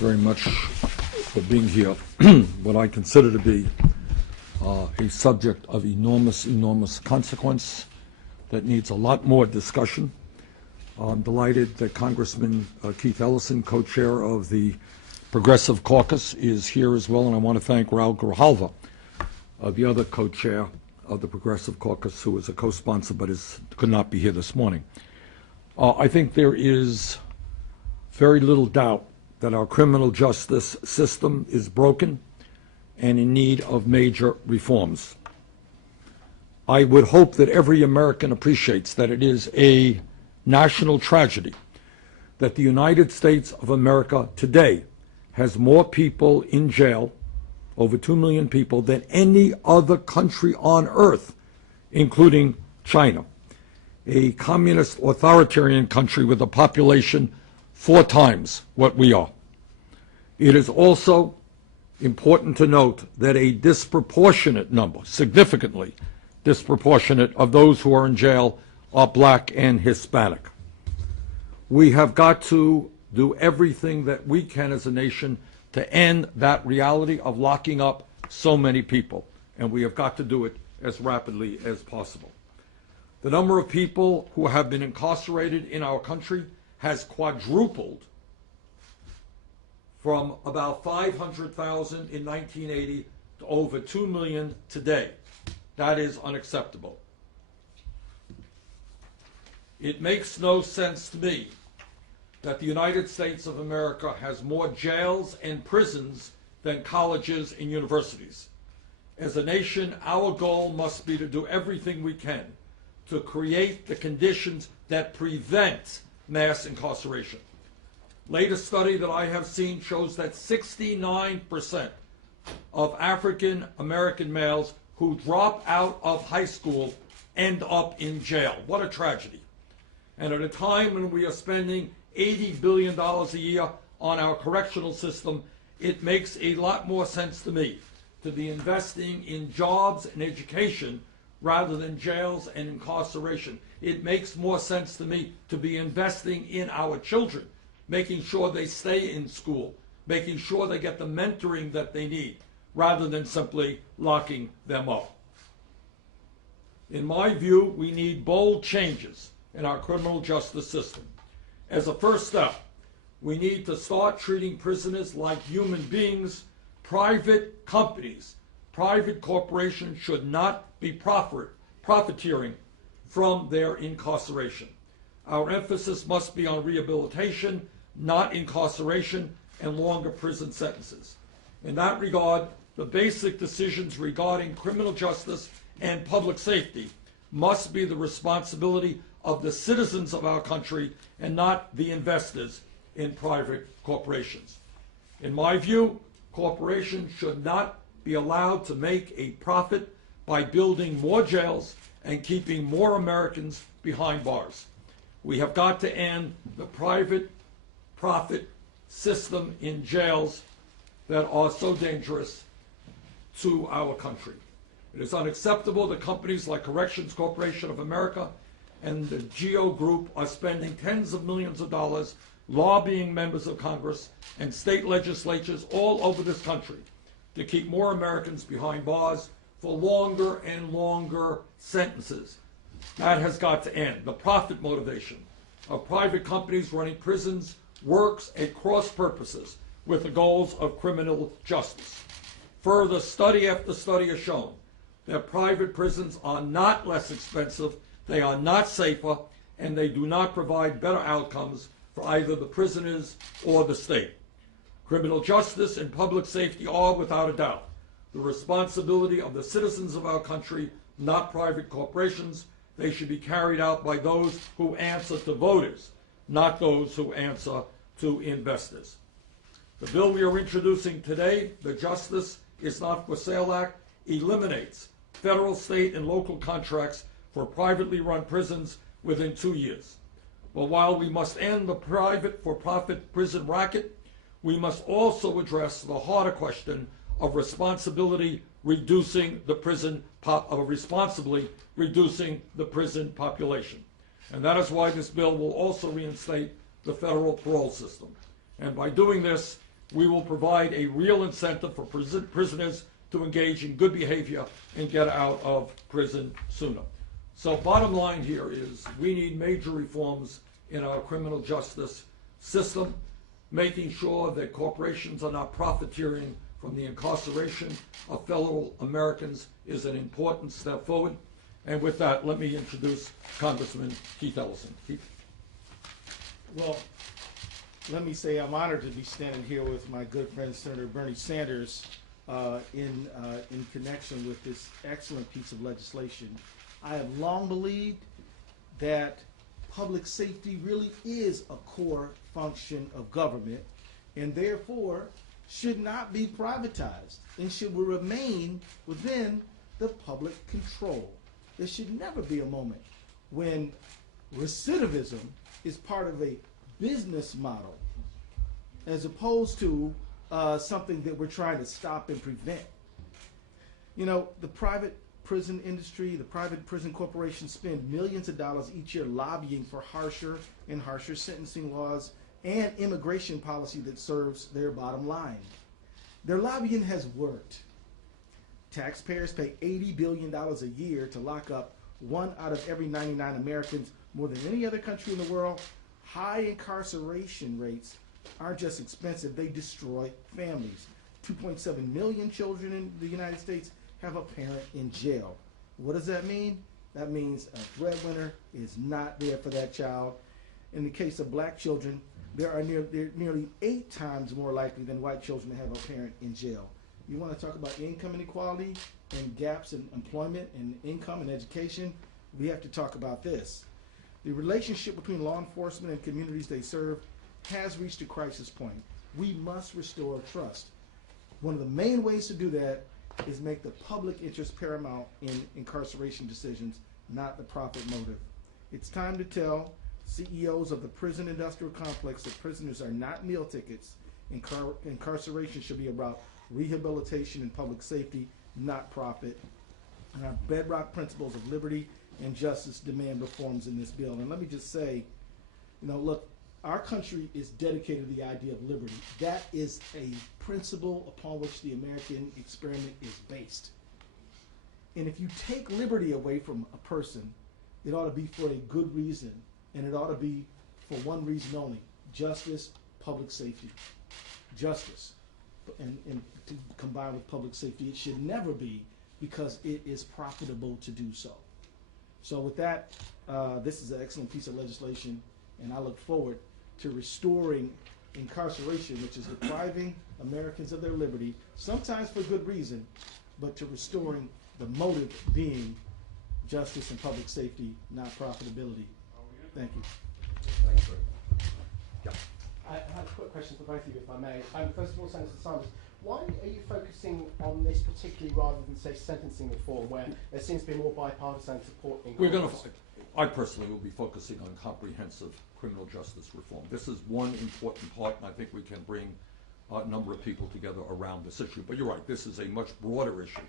very much for being here. What I consider to be a subject of enormous, enormous consequence that needs a lot more discussion. I'm delighted that Congressman Keith Ellison, co-chair of the Progressive Caucus, is here as well, and I want to thank Raúl Grijalva, the other co-chair of the Progressive Caucus, who is a co-sponsor but could not be here this morning. I think there is very little doubt that our criminal justice system is broken and in need of major reforms. I would hope that every American appreciates that it is a national tragedy that the United States of America today has more people in jail, over 2 million people, than any other country on earth, including China, a communist authoritarian country with a population 4 times what we are. It is also important to note that a disproportionate number, significantly disproportionate, of those who are in jail are black and Hispanic. We have got to do everything that we can as a nation to end that reality of locking up so many people, and we have got to do it as rapidly as possible. The number of people who have been incarcerated in our country has quadrupled from about 500,000 in 1980 to over 2 million today. That is unacceptable. It makes no sense to me that the United States of America has more jails and prisons than colleges and universities. As a nation, our goal must be to do everything we can to create the conditions that prevent mass incarceration. Latest study that I have seen shows that 69% of African American males who drop out of high school end up in jail. What a tragedy. And at a time when we are spending $80 billion a year on our correctional system, it makes a lot more sense to me to be investing in jobs and education rather than jails and incarceration. It makes more sense to me to be investing in our children, making sure they stay in school, making sure they get the mentoring that they need, rather than simply locking them up. In my view, we need bold changes in our criminal justice system. As a first step, we need to start treating prisoners like human beings. Private companies, private corporations should not be profiteering from their incarceration. Our emphasis must be on rehabilitation, not incarceration and longer prison sentences. In that regard, the basic decisions regarding criminal justice and public safety must be the responsibility of the citizens of our country and not the investors in private corporations. In my view, corporations should not be allowed to make a profit by building more jails and keeping more Americans behind bars. We have got to end the private profit system in jails that are so dangerous to our country. It is unacceptable that companies like Corrections Corporation of America and the GEO Group are spending tens of millions of dollars lobbying members of Congress and state legislatures all over this country to keep more Americans behind bars for longer and longer sentences. That has got to end. The profit motivation of private companies running prisons works at cross purposes with the goals of criminal justice. Further, study after study has shown that private prisons are not less expensive, they are not safer, and they do not provide better outcomes for either the prisoners or the state. Criminal justice and public safety are, without a doubt, the responsibility of the citizens of our country, not private corporations. They should be carried out by those who answer to voters, not those who answer to investors. The bill we are introducing today, the Justice is Not for Sale Act, eliminates federal, state, and local contracts for privately run prisons within 2 years. But while we must end the private for-profit prison racket, we must also address the harder question of responsibly reducing the prison population. And that is why this bill will also reinstate the federal parole system. And by doing this, we will provide a real incentive for prisoners to engage in good behavior and get out of prison sooner. So bottom line here is we need major reforms in our criminal justice system, making sure that corporations are not profiteering from the incarceration of fellow Americans is an important step forward. And with that, let me introduce Congressman Keith Ellison. Keith. Well, let me say I'm honored to be standing here with my good friend Senator Bernie Sanders in connection with this excellent piece of legislation. I have long believed that public safety really is a core function of government and therefore should not be privatized and should remain within the public control. There should never be a moment when recidivism is part of a business model as opposed to something that we're trying to stop and prevent. You know, the private prison industry, the private prison corporations spend millions of dollars each year lobbying for harsher and harsher sentencing laws and immigration policy that serves their bottom line. Their lobbying has worked. Taxpayers pay $80 billion a year to lock up 1 out of every 99 Americans, more than any other country in the world. High incarceration rates aren't just expensive, they destroy families. 2.7 million children in the United States have a parent in jail. What does that mean? That means a breadwinner is not there for that child. In the case of black children, they're nearly 8 times more likely than white children to have a parent in jail. You want to talk about income inequality and gaps in employment and income and education? We have to talk about this. The relationship between law enforcement and communities they serve has reached a crisis point. We must restore trust. One of the main ways to do that is make the public interest paramount in incarceration decisions, not the profit motive. It's time to tell CEOs of the prison industrial complex that prisoners are not meal tickets. Incarceration should be about rehabilitation and public safety, not profit. And our bedrock principles of liberty and justice demand reforms in this bill. And let me just say, you know, look, our country is dedicated to the idea of liberty. That is a principle upon which the American experiment is based. And if you take liberty away from a person, it ought to be for a good reason, and it ought to be for one reason only: justice, public safety. Justice, and to combine with public safety. It should never be because it is profitable to do so. So with that, this is an excellent piece of legislation, and I look forward to restoring incarceration, which is depriving Americans of their liberty, sometimes for good reason, but to restoring the motive being justice and public safety, not profitability. Thank you. Thanks, sir. Yeah. I have a quick question for both of you, if I may. First of all, Senator Sanders, why are you focusing on this particularly rather than, say, sentencing reform, where there seems to be more bipartisan support in Congress? I personally will be focusing on comprehensive criminal justice reform. This is one important part, and I think we can bring a number of people together around this issue. But you're right, this is a much broader issue.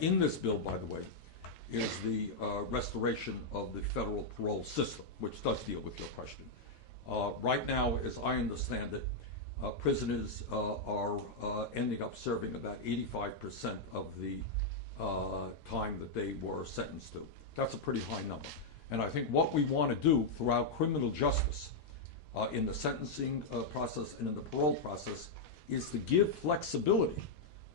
In this bill, by the way, is the restoration of the federal parole system, which does deal with your question. Right now, as I understand it, prisoners are ending up serving about 85% of the time that they were sentenced to. That's a pretty high number. And I think what we want to do throughout criminal justice in the sentencing process and in the parole process is to give flexibility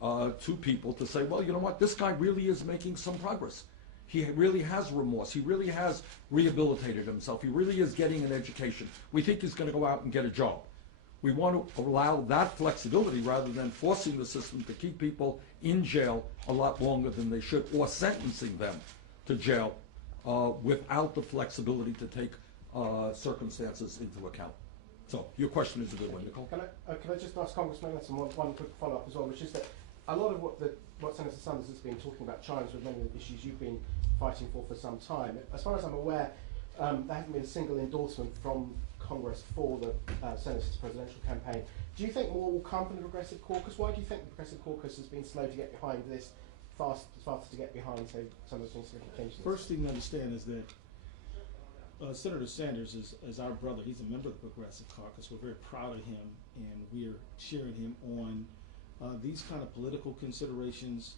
to people to say, well, you know what, this guy really is making some progress. He really has remorse. He really has rehabilitated himself. He really is getting an education. We think he's going to go out and get a job. We want to allow that flexibility rather than forcing the system to keep people in jail a lot longer than they should, or sentencing them to jail without the flexibility to take circumstances into account. So your question is a good one, Nicole. Can I just ask Congressman Ellison one quick follow-up as well, which is that a lot of what Senator Sanders has been talking about chimes with many of the issues you've been fighting for some time. As far as I'm aware, there hasn't been a single endorsement from Congress for the Senator's presidential campaign. Do you think more will come from the Progressive Caucus? Why do you think the Progressive Caucus has been slow to get behind this, faster to get behind, say, some of the significant changes? First thing to understand is that Senator Sanders is our brother. He's a member of the Progressive Caucus. We're very proud of him, and we're cheering him on. These kind of political considerations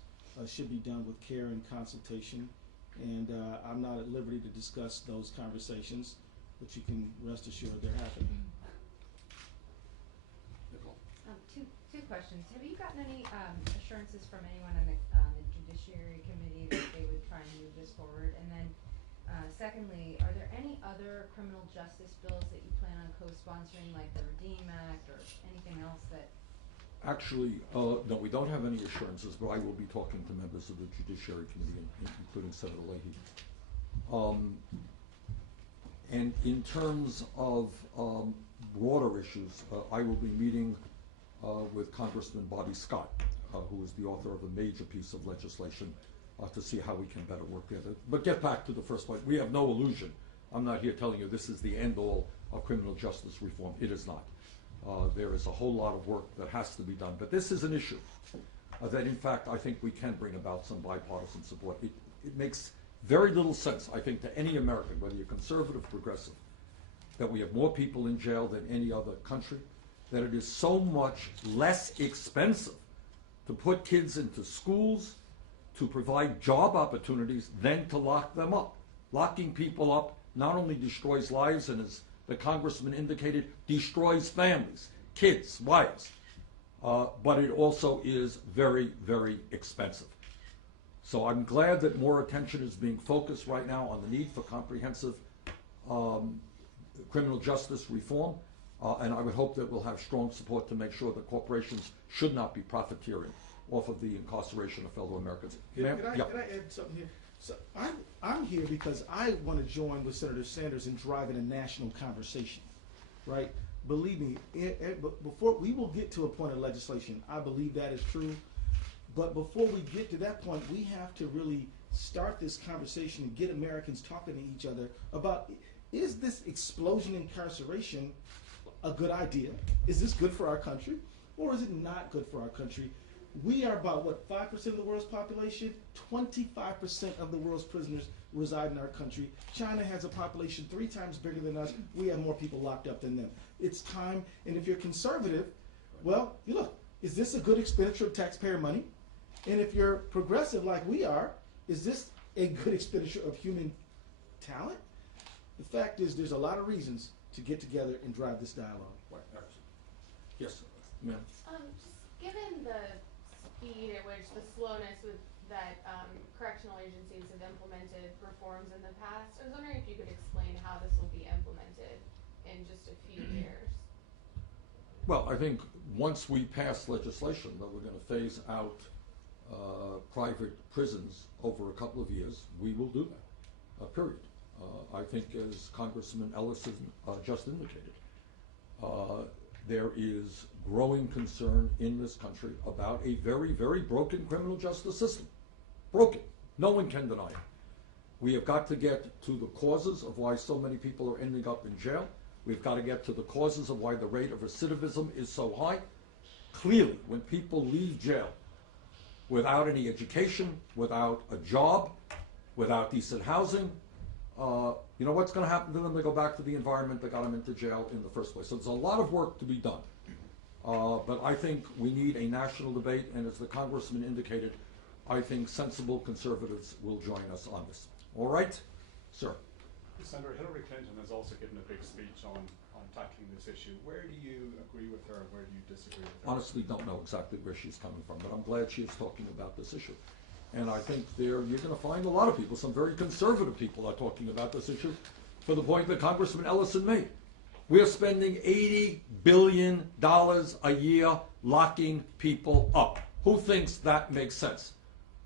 should be done with care and consultation, and I'm not at liberty to discuss those conversations, but you can rest assured they're happening. Two questions. Have you gotten any assurances from anyone on the Judiciary Committee that they would try and move this forward? And then, secondly, are there any other criminal justice bills that you plan on co-sponsoring, like the Redeem Act or anything else that? Actually, no, we don't have any assurances, but I will be talking to members of the Judiciary Committee, including Senator Leahy. And in terms of broader issues, I will be meeting with Congressman Bobby Scott, who is the author of a major piece of legislation to see how we can better work together. But get back to the first point. We have no illusion. I'm not here telling you this is the end all of criminal justice reform. It is not. There is a whole lot of work that has to be done. But this is an issue that, in fact, I think we can bring about some bipartisan support. It makes very little sense, I think, to any American, whether you're conservative or progressive, that we have more people in jail than any other country, that it is so much less expensive to put kids into schools, to provide job opportunities, than to lock them up. Locking people up not only destroys lives, and as the congressman indicated, destroys families, kids, wives, but it also is very, very expensive. So I'm glad that more attention is being focused right now on the need for comprehensive criminal justice reform. And I would hope that we'll have strong support to make sure that corporations should not be profiteering off of the incarceration of fellow Americans. Can I add something here? So I'm here because I want to join with Senator Sanders in driving a national conversation, right? Believe me, before we will get to a point of legislation, I believe that is true. But before we get to that point, we have to really start this conversation and get Americans talking to each other about, is this explosion in incarceration a good idea? Is this good for our country? Or is it not good for our country? We are about, what, 5% of the world's population? 25% of the world's prisoners reside in our country. China has a population 3 times bigger than us. We have more people locked up than them. It's time, and if you're conservative, well, you look, is this a good expenditure of taxpayer money? And if you're progressive like we are, is this a good expenditure of human talent? The fact is, there's a lot of reasons to get together and drive this dialogue. Yes, ma'am. Just given the speed at which the slowness with that correctional agencies have implemented reforms in the past, I was wondering if you could explain how this will be implemented in just a few years. Well, I think once we pass legislation that we're going to phase out private prisons over a couple of years, we will do that, period. I think, as Congressman Ellison just indicated, there is growing concern in this country about a very, very broken criminal justice system. Broken. No one can deny it. We have got to get to the causes of why so many people are ending up in jail. We've got to get to the causes of why the rate of recidivism is so high. Clearly, when people leave jail without any education, without a job, without decent housing, you know what's going to happen to them? They go back to the environment that got them into jail in the first place. So there's a lot of work to be done. But I think we need a national debate, and as the congressman indicated, I think sensible conservatives will join us on this. All right? Sir. Senator Hillary Clinton has also given a big speech on tackling this issue. Where do you agree with her and where do you disagree with her? Honestly, don't know exactly where she's coming from, but I'm glad she is talking about this issue. And I think you're going to find a lot of people, some very conservative people are talking about this issue for the point that Congressman Ellison made. We're spending $80 billion a year locking people up. Who thinks that makes sense?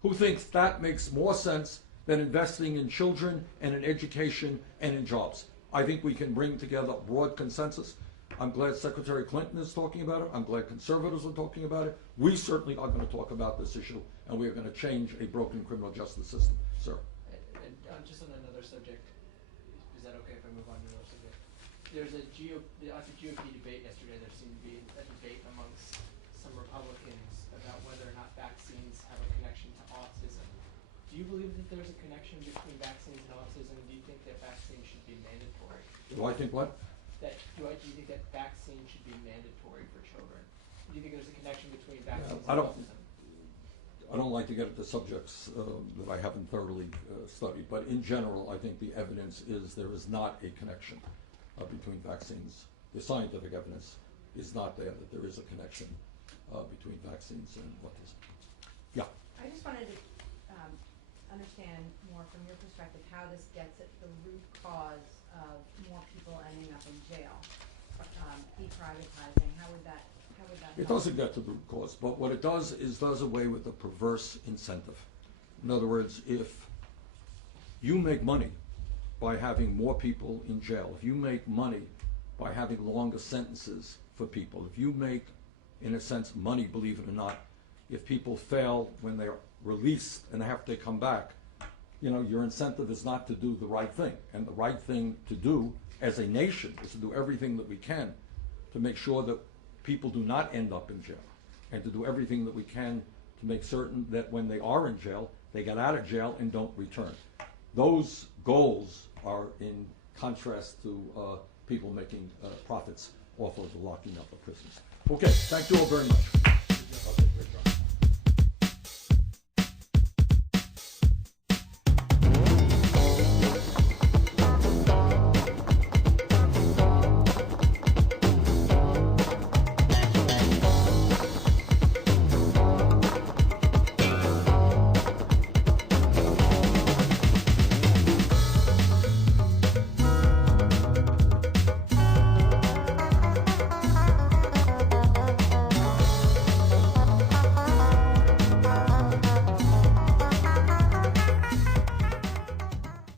Who thinks that makes more sense than investing in children and in education and in jobs? I think we can bring together broad consensus. I'm glad Secretary Clinton is talking about it. I'm glad conservatives are talking about it. We certainly are going to talk about this issue, and we are going to change a broken criminal justice system. Sir. And just on another subject, is that okay if I move on to another subject? There's a GOP debate yesterday. There seemed to be a debate amongst some Republicans about whether or not vaccines have a connection to autism. Do Do you believe that there's a connection between vaccines and autism? Do you think that vaccines should be mandatory? Do I think what? Do you think that vaccines should be mandatory for children? Do you think there's a connection between vaccines I and don't- autism? I don't like to get into subjects that I haven't thoroughly studied, but in general, I think the evidence is there is not a connection between vaccines. The scientific evidence is not there that there is a connection between vaccines and autism. Yeah. I just wanted to understand more from your perspective how this gets at the root cause of more people ending up in jail, deprivatizing. How would that It help? doesn't get to the root cause, but what it does is does away with the perverse incentive. In other words, if you make money by having more people in jail, if you make money by having longer sentences for people, if you make, in a sense, money, believe it or not, if people fail when they're released and have to come back, you know, your incentive is not to do the right thing. And the right thing to do as a nation is to do everything that we can to make sure that people do not end up in jail, and to do everything that we can to make certain that when they are in jail, they get out of jail and don't return. Those goals are in contrast to people making profits off of the locking up of prisoners. Okay, thank you all very much.